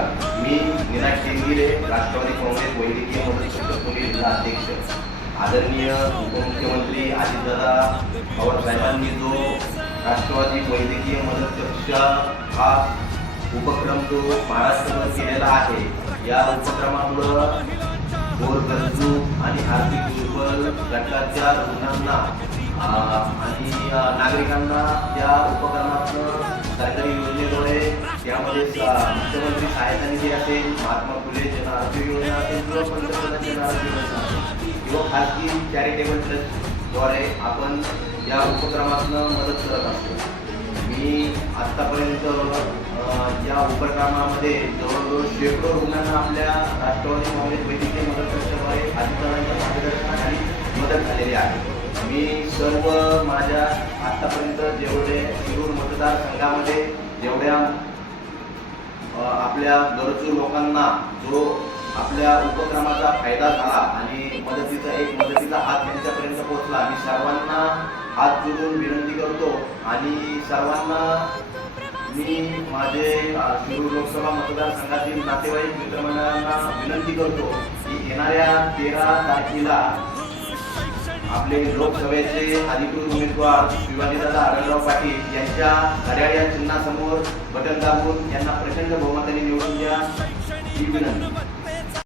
नमस्कार. मी मीनाक्षी टेंगिरे, राष्ट्रवादी काँग्रेस वैद्यकीय मदत कक्ष पुणे जिल्हा अध्यक्ष. आदरणीय उपमुख्यमंत्री अजितदादा पवार साहेबांनी जो राष्ट्रवादी वैद्यकीय मदत कक्ष हा उपक्रम जो महाराष्ट्रभर केलेला आहे, या उपक्रमामुळं गोरगरजू आणि आर्थिक दुर्बल गटाच्या रुग्णांना आणि नागरिकांना या उपक्रमातून सरकारी योजनेद्वारे त्यामध्ये मुख्यमंत्री सहायता निधी असेल, महात्मा फुले जन आरोग्य योजना असेल किंवा पंतप्रधान जन आरोग्य योजना असेल किंवा खाजगी चॅरिटेबल ट्रस्टद्वारे आपण या उपक्रमातून मदत करत असतो. मी आत्तापर्यंत या उपक्रमामध्ये जवळजवळ शेकडो रुग्णांना आपल्या राष्ट्रवादी काँग्रेस वैद्यकीय मदत कक्षाद्वारे अजितदादांच्या मार्गदर्शनाखाली मदत झालेली आहे. मी सर्व माझ्या आत्तापर्यंत जेवढे शिरूर मतदारसंघामध्ये जेवढ्या आपल्या गरजू लोकांना जो आपल्या उपक्रमाचा फायदा झाला आणि मदतीचा हात त्यांच्यापर्यंत पोहोचला, मी सर्वांना हात जोडून विनंती करतो आणि सर्वांना मी माझे शिरूर लोकसभा मतदारसंघातील नातेवाईक मित्रमंडळांना विनंती करतो की येणाऱ्या 13 तारखेला आपले लोकसभेचे अधिकृत उमेदवार शिवाजीदादा आढळराव पाटील यांच्या घड्याळ या चिन्हासमोर बटन दाबून यांना प्रचंड बहुमताने निवडून द्या ही विनंती.